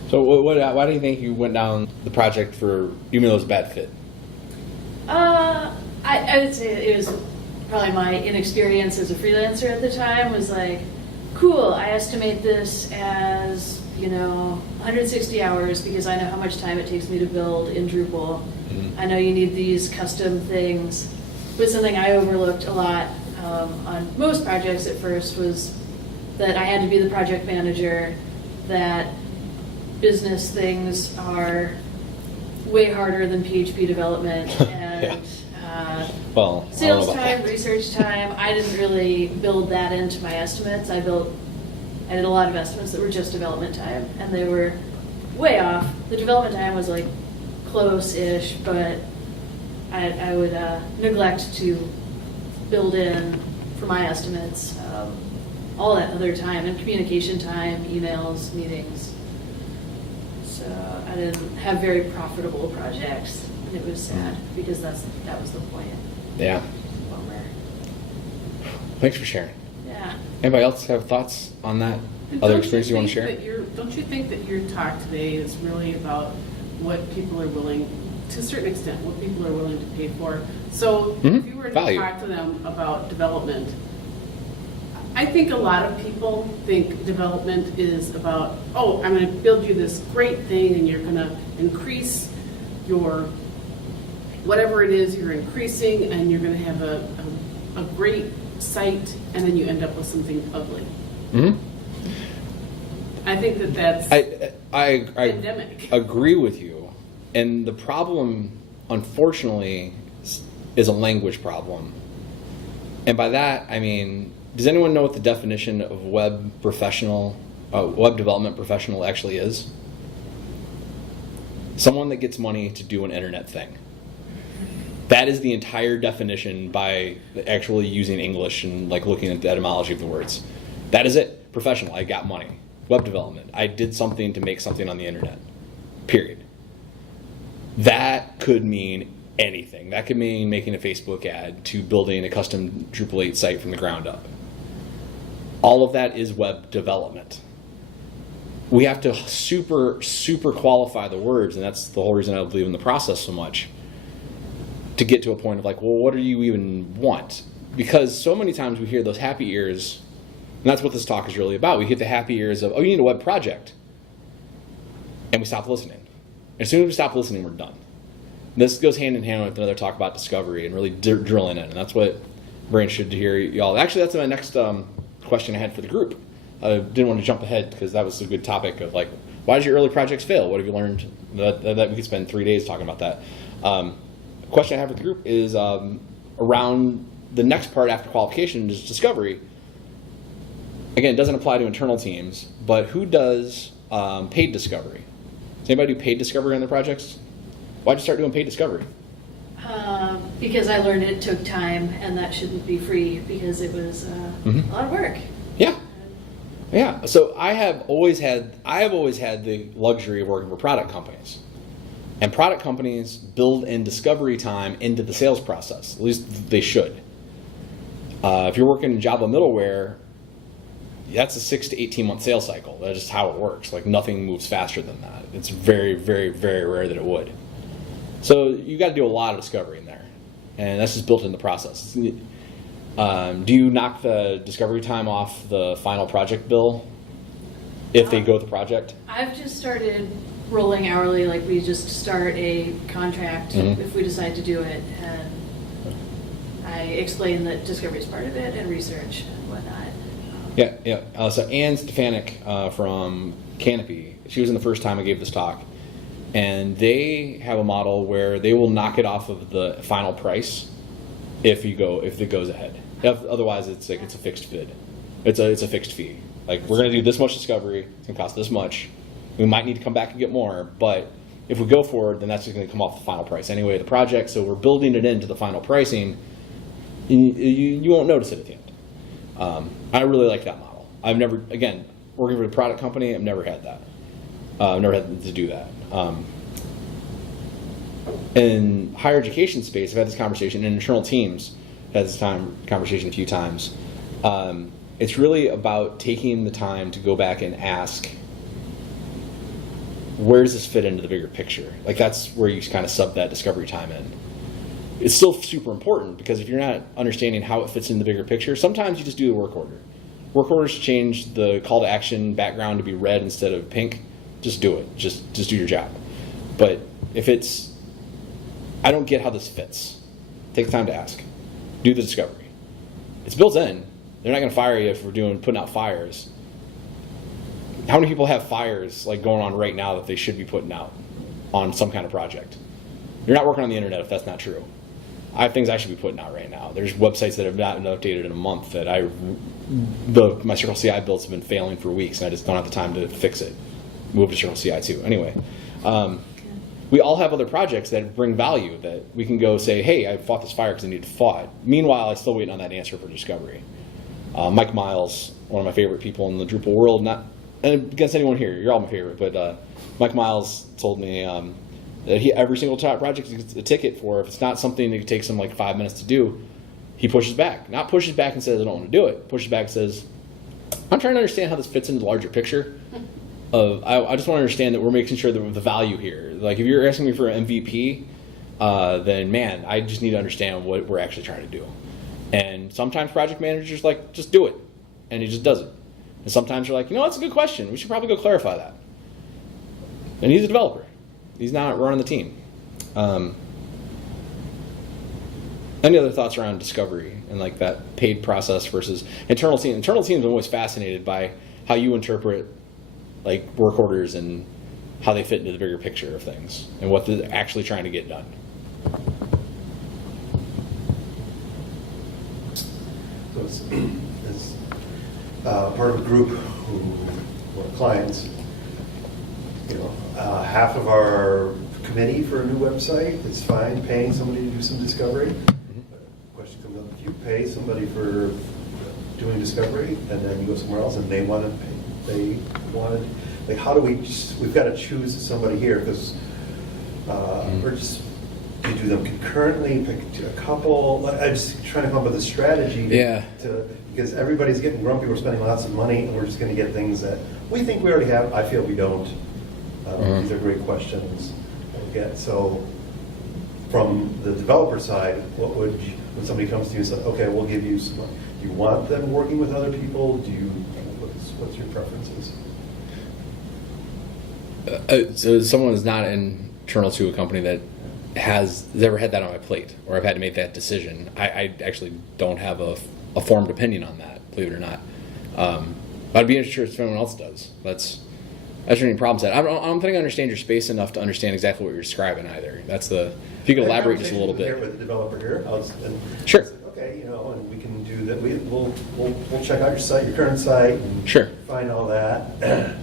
So why do you think you went down the project for, even though it was a bad fit? I would say it was probably my inexperience as a freelancer at the time was like, cool, I estimate this as, 160 hours because I know how much time it takes me to build in Drupal. I know you need these custom things. But something I overlooked a lot on most projects at first was that I had to be the project manager, that business things are way harder than PHP development, and sales time, research time. I didn't really build that into my estimates. I did a lot of estimates that were just development time, and they were way off. The development time was like close-ish, but I would neglect to build in for my estimates all that other time, and communication time, emails, meetings. So I didn't have very profitable projects, and it was sad because that was the point. Yeah. Bummer. Thanks for sharing. Yeah. Anybody else have thoughts on that? And Other don't experience you want to share? Don't you think that your talk today is really about what people are willing, to a certain extent, what people are willing to pay for? So if you were to Value. talk to them about development, I think a lot of people think development is about, oh, I'm going to build you this great thing and you're going to increase your, whatever it is you're increasing, and you're going to have a great site, and then you end up with something ugly. Mm-hmm. I think that's I pandemic. agree with you. And the problem, unfortunately, is a language problem. And by that, I mean, does anyone know what the definition of web development professional actually is? Someone that gets money to do an internet thing. That is the entire definition by actually using English and like looking at the etymology of the words. That is it. Professional. I got money. Web development. I did something to make something on the internet. Period. That could mean anything. That could mean making a Facebook ad to building a custom Drupal 8 site from the ground up. All of that is web development. We have to super qualify the words, and that's the whole reason I believe in the process so much, to get to a point of like, well, what do you even want? Because so many times we hear those happy ears, and that's what this talk is really about. We get the happy ears of, oh, you need a web project. And we stop listening. As soon as we stop listening, we're done. This goes hand in hand with another talk about discovery and really drilling in, and that's what I'm very interested to hear y'all. Actually, that's my next question I had for the group. I didn't want to jump ahead because that was a good topic of like, why did your early projects fail? What have you learned? That we could spend 3 days talking about that. Question I have for the group is around the next part after qualification is discovery. Again, it doesn't apply to internal teams, but who does paid discovery? Does anybody do paid discovery on their projects? Why'd you start doing paid discovery? Because I learned it took time, and that shouldn't be free because it was a lot of work. Yeah. So I have always had the luxury of working for product companies, and product companies build in discovery time into the sales process. At least they should. If you're working in Java middleware, that's a 6 to 18 month sales cycle. That's just how it works. Like nothing moves faster than that. It's very, very, very rare that it would. So you got to do a lot of discovery in there, and that's just built in the process. Do you knock the discovery time off the final project bill if they go with the project? I've just started rolling hourly, like we just start a contract if we decide to do it, and I explain that discovery is part of it and research and whatnot. Yeah. So Ann Stefanik from Canopy, she was in the first time I gave this talk, and they have a model where they will knock it off of the final price if it goes ahead. Otherwise, it's a fixed bid. It's a fixed fee. Like we're going to do this much discovery. It's going to cost this much. We might need to come back and get more, but if we go forward, then that's just going to come off the final price anyway of the project. So we're building it into the final pricing. You won't notice it at the end. I really like that model. I've never, again, working for a product company, I've never had that. I've never had to do that. In higher education space, I've had this conversation. In internal teams, I've had this conversation a few times. It's really about taking the time to go back and ask, where does this fit into the bigger picture? Like that's where you kind of sub that discovery time in. It's still super important because if you're not understanding how it fits in the bigger picture, sometimes you just do the work order. Work orders change the call to action background to be red instead of pink. Just do it. Just do your job. But if it's, I don't get how this fits, take the time to ask. Do the discovery. It's built in. They're not going to fire you if we're putting out fires. How many people have fires like going on right now that they should be putting out on some kind of project? You're not working on the internet if that's not true. I have things I should be putting out right now. There's websites that have not been updated in a month that my Circle CI builds have been failing for weeks, and I just don't have the time to fix it. Move to Circle CI too. Anyway, we all have other projects that bring value that we can go say, hey, I fought this fire because I needed to fight. Meanwhile, I'm still waiting on that answer for discovery. Mike Miles, one of my favorite people in the Drupal world, not against anyone here, you're all my favorite, but Mike Miles told me that every single project he gets a ticket for, if it's not something that takes him like 5 minutes to do, he pushes back. Not pushes back and says, I don't want to do it. Pushes back and says, I'm trying to understand how this fits into the larger picture. I just want to understand that we're making sure that the value here. Like if you're asking me for an MVP, then man, I just need to understand what we're actually trying to do. And sometimes project managers like, just do it. and he just doesn't. And sometimes you're like, that's a good question. We should probably go clarify that. And he's a developer. He's not running the team. Any other thoughts around discovery and like that paid process versus internal team? Internal teams, I'm always fascinated by how you interpret like work orders and how they fit into the bigger picture of things and what they're actually trying to get done. So it's part of a group who were clients. Half of our committee for a new website is fine paying somebody to do some discovery. The question comes up, if you pay somebody for doing discovery and then you go somewhere else and they wanted, like how do we've got to choose somebody here because we're just, do you do them concurrently, pick a couple? I'm just trying to come up with a strategy because everybody's getting grumpy, we're spending lots of money and we're just going to get things that we think we already have. I feel we don't. These are great questions that we get. So from the developer side, when somebody comes to you and says, okay, we'll give you some, do you want them working with other people? What's your preferences? So someone is not internal to a company that has ever had that on my plate, or I've had to make that decision. I actually don't have a formed opinion on that, believe it or not. I'd be interested if anyone else does. That's any problems that I don't think I understand your space enough to understand exactly what you're describing either. That's if you could elaborate just a little bit. With the developer here, Sure. Okay, and we can do that. We'll check out your site, your current site, and Sure. find all that. And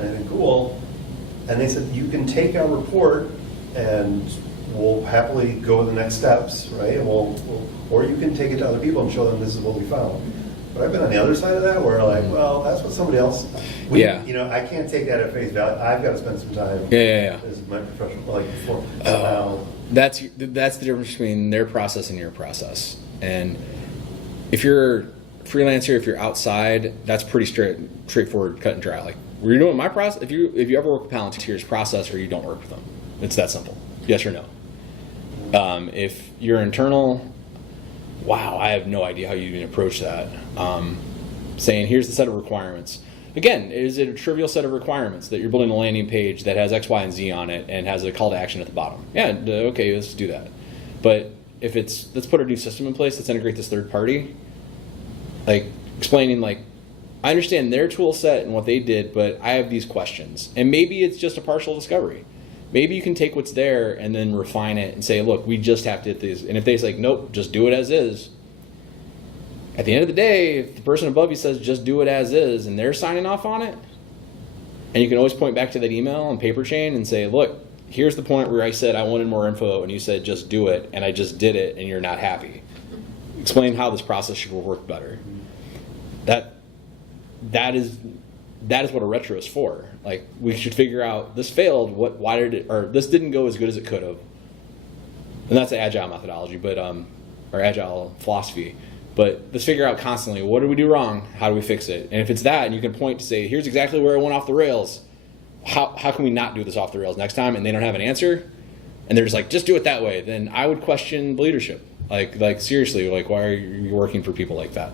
I think cool. And they said you can take our report and we'll happily go to the next steps, right? And or you can take it to other people and show them this is what we found. But I've been on the other side of that where like, well, that's what somebody else. I can't take that at face value. I've got to spend some time. Yeah. As my professional, before. That's the difference between their process and your process. And if you're a freelancer, if you're outside, that's pretty straightforward, cut and dry. Like we're doing my process. If you ever work with Palantir's process, or you don't work with them, it's that simple. Yes or no. If you're internal. Wow, I have no idea how you even approach that. Saying, here's the set of requirements. Again, is it a trivial set of requirements that you're building a landing page that has X, Y, and Z on it and has a call to action at the bottom? Yeah, okay, let's do that. But if it's, let's put a new system in place, let's integrate this third party, like explaining like, I understand their tool set and what they did, but I have these questions. And maybe it's just a partial discovery. Maybe you can take what's there and then refine it and say, look, we just have to hit these. And if they say, nope, just do it as is. At the end of the day, if the person above you says, just do it as is, and they're signing off on it, and you can always point back to that email and paper chain and say, look, here's the point where I said I wanted more info, and you said, just do it, and I just did it, and you're not happy. Explain how this process should work better. That is what a retro is for. Like, we should figure out, this failed, why did it, or this didn't go as good as it could have. And that's the agile methodology, but or agile philosophy. But let's figure out constantly, what did we do wrong? How do we fix it? And if it's that, and you can point to say, here's exactly where it went off the rails, how can we not do this off the rails next time? And they don't have an answer, and they're just like, just do it that way. Then I would question the leadership. Like seriously, like why are you working for people like that?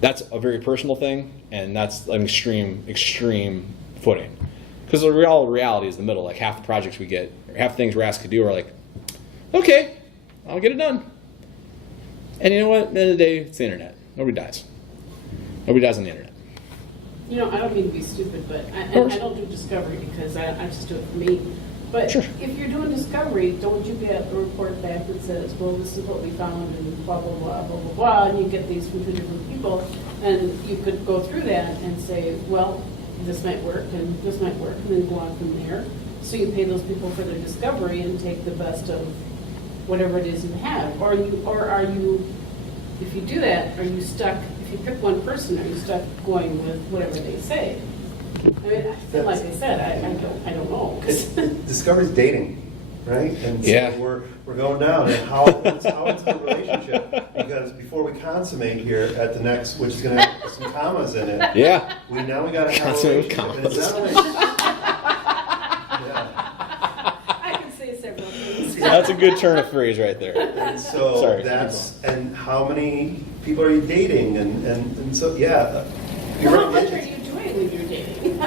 That's a very personal thing, and that's an extreme footing. Because the reality is the middle. Like half the projects we get, or half the things we're asked to do are like, okay, I'll get it done. And you know what? At the end of the day, it's the internet. Nobody dies. Nobody dies on the internet. I don't mean to be stupid, but I don't do discovery because I just do it for me. But Sure. If you're doing discovery, don't you get a report back that says, well, this is what we found and blah, blah, blah, blah, blah, blah, and you get these from 2 different people, and you could go through that and say, well, this might work and this might work, and then go on from there. So you pay those people for their discovery and take the best of whatever it is you have. Or are you, if you do that, are you stuck, if you pick one person, are you stuck going with whatever they say? I mean, like I said, I don't know. Discovery's dating, right? And so Yeah. we're going down. And how it's the relationship? Because before we consummate here at the next, which is going to have some commas in it. Yeah. We got to have a Consummate with relationship. And it's commas. not only- yeah. I can say several things. That's a good turn of phrase right there. And so Sorry. and how many people are you dating? And so, yeah. You're How right, much are you doing when you're dating?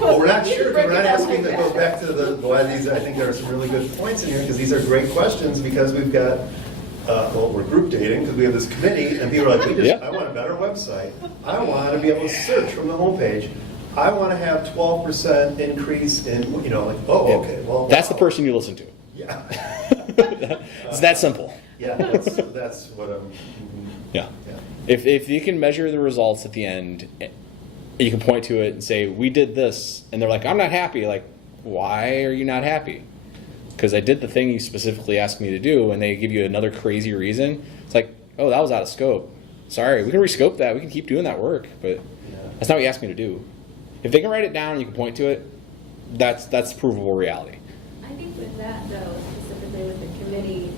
Well, we're not sure, we're not asking, that goes back to why these, I think there are some really good points in here, because these are great questions, because we've got, well, we're group dating, because we have this committee, and people are like, I want a better website. I want to be able to search from the homepage. I want to have 12% increase in, like, okay, well. That's the person you listen to. Yeah. It's that simple. Yeah, that's what I'm. Yeah. Yeah. If you can measure the results at the end, you can point to it and say, we did this, and they're like, I'm not happy. Like, why are you not happy? Because I did the thing you specifically asked me to do, and they give you another crazy reason. It's like, oh, that was out of scope. Sorry, we can rescope that. We can keep doing that work, but that's not what you asked me to do. If they can write it down and you can point to it, that's provable reality. I think with that, though, specifically with the committee,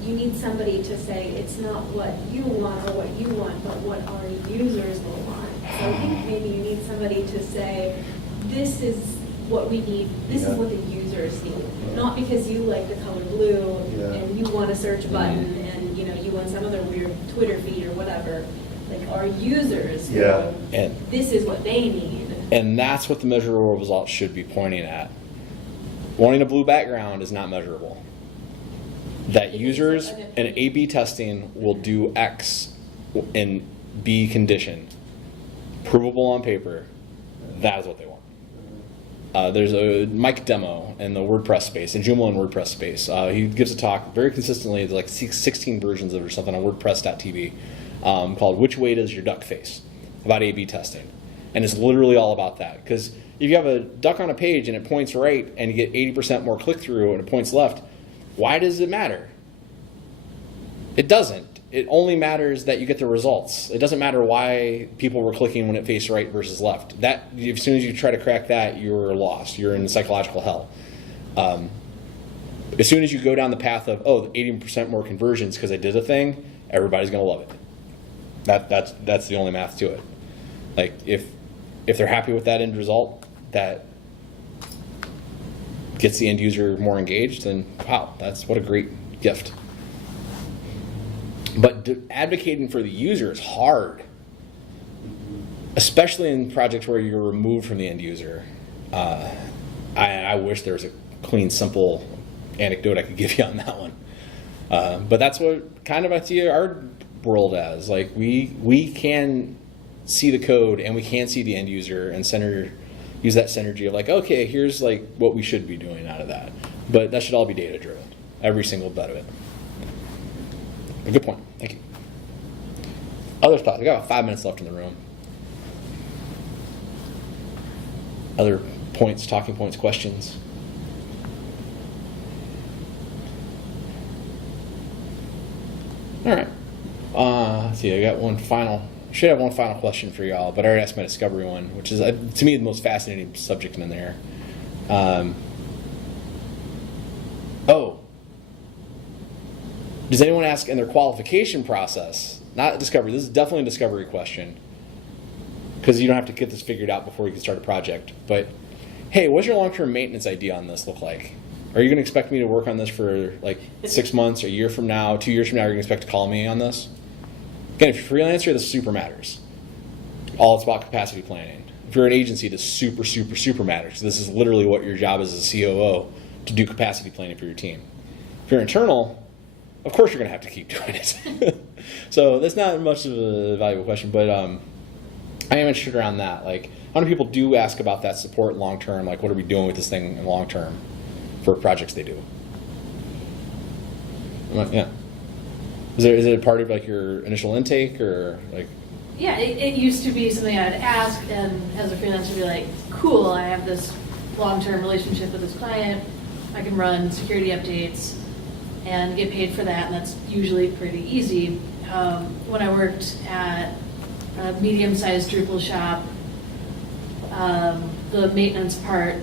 you need somebody to say it's not what you want or what you want, but what our users will want. So I think maybe you need somebody to say, this is what we need, this is what the users need. Not because you like the color blue and you want a search button and you want some other weird Twitter feed or whatever. Like our users, And this is what they need. And that's what the measurable results should be pointing at. Wanting a blue background is not measurable. That users and A/B testing will do X in B condition, provable on paper. That is what they want. There's a Mike demo in the WordPress space, in Joomla and WordPress space. He gives a talk very consistently, like 16 versions of it or something on WordPress.tv, called "Which Way Does Your Duck Face?" about A/B testing, and it's literally all about that. Because if you have a duck on a page and it points right, and you get 80% more click through and it points left, why does it matter? It doesn't. It only matters that you get the results. It doesn't matter why people were clicking when it faced right versus left. That, as soon as you try to crack that, you're lost. You're in psychological hell. As soon as you go down the path of, 80% more conversions because I did a thing, everybody's going to love it. That's the only math to it. Like, if they're happy with that end result, that gets the end user more engaged, then wow, that's what a great gift. But advocating for the user is hard, especially in projects where you're removed from the end user. I wish there was a clean, simple anecdote I could give you on that one. But that's what kind of I see our world as. Like, we can see the code and we can see the end user and use that synergy of like, okay, here's like what we should be doing out of that. But that should all be data driven, every single bit of it. A good point. Thank you. Other thoughts? We got about 5 minutes left in the room. Other points, talking points, questions? All right. Let's see. I got one final. Should have one final question for y'all, but I already asked my discovery one, which is to me the most fascinating subject in there. Does anyone ask in their qualification process, not discovery, this is definitely a discovery question, because you don't have to get this figured out before you can start a project, but hey, what's your long-term maintenance idea on this look like? Are you going to expect me to work on this for like 6 months, a year from now, 2 years from now, are you going to expect to call me on this? Again, if you're a freelancer, this super matters. All it's about capacity planning. If you're an agency, this super, super, super matters. This is literally what your job is as a COO, to do capacity planning for your team. If you're internal, of course you're going to have to keep doing it. So that's not much of a valuable question, but I am interested around that. Like, how many people do ask about that support long term? Like, what are we doing with this thing in long term for projects they do? Yeah. Is it part of like your initial intake or like? Yeah, it used to be something I'd ask, and as a freelancer, be like, cool, I have this long-term relationship with this client. I can run security updates and get paid for that, and that's usually pretty easy. When I worked at a medium-sized Drupal shop, the maintenance part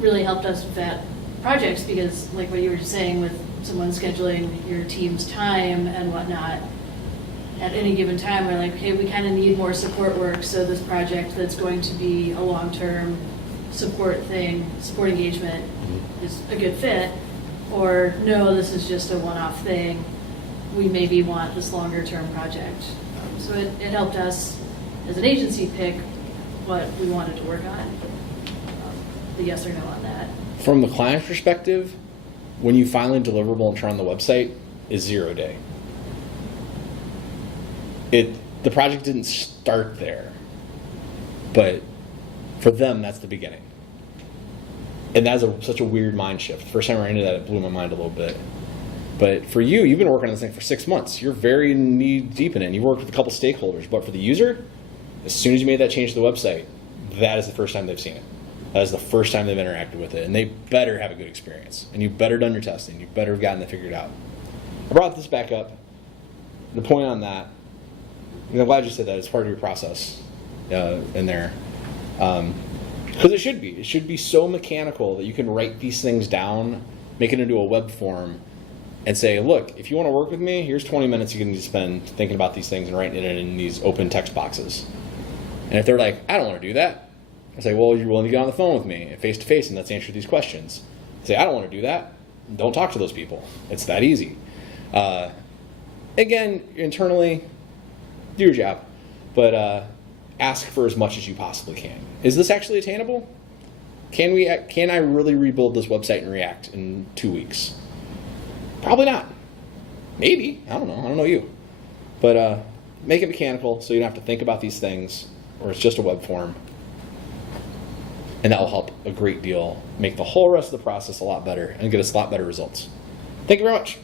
really helped us with that projects, because like what you were saying with someone scheduling your team's time and whatnot, at any given time we're like, okay, we kind of need more support work, so this project that's going to be a long-term support engagement is a good fit, or no, this is just a one-off thing. we maybe want this longer term project. So it helped us as an agency pick what we wanted to work on. The yes or no on that. From the client's perspective, when you finally deliverable and turn on the website, is 0 day. The project didn't start there, but for them, that's the beginning. And that's such a weird mind shift. First time I ran into that, it blew my mind a little bit. But for you, you've been working on this thing for 6 months. You're very knee deep in it. And you've worked with a couple stakeholders. But for the user, as soon as you made that change to the website, that is the first time they've seen it. That is the first time they've interacted with it. And they better have a good experience. And you better done your testing. You better have gotten it figured out. I brought this back up. The point on that, and I'm glad you said that. It's part of your process in there. Because it should be. It should be so mechanical that you can write these things down, make it into a web form, and say, look, if you want to work with me, here's 20 minutes you can spend thinking about these things and writing it in these open text boxes. And if they're like, I don't want to do that, I say, well, you're willing to get on the phone with me face to face and let's answer these questions. I say, I don't want to do that. Don't talk to those people. It's that easy. Again, internally, do your job, but ask for as much as you possibly can. Is this actually attainable? Can I really rebuild this website in React in 2 weeks? Probably not. Maybe. I don't know. I don't know you. But make it mechanical so you don't have to think about these things, or it's just a web form. And that will help a great deal, make the whole rest of the process a lot better, and get us a lot better results. Thank you very much.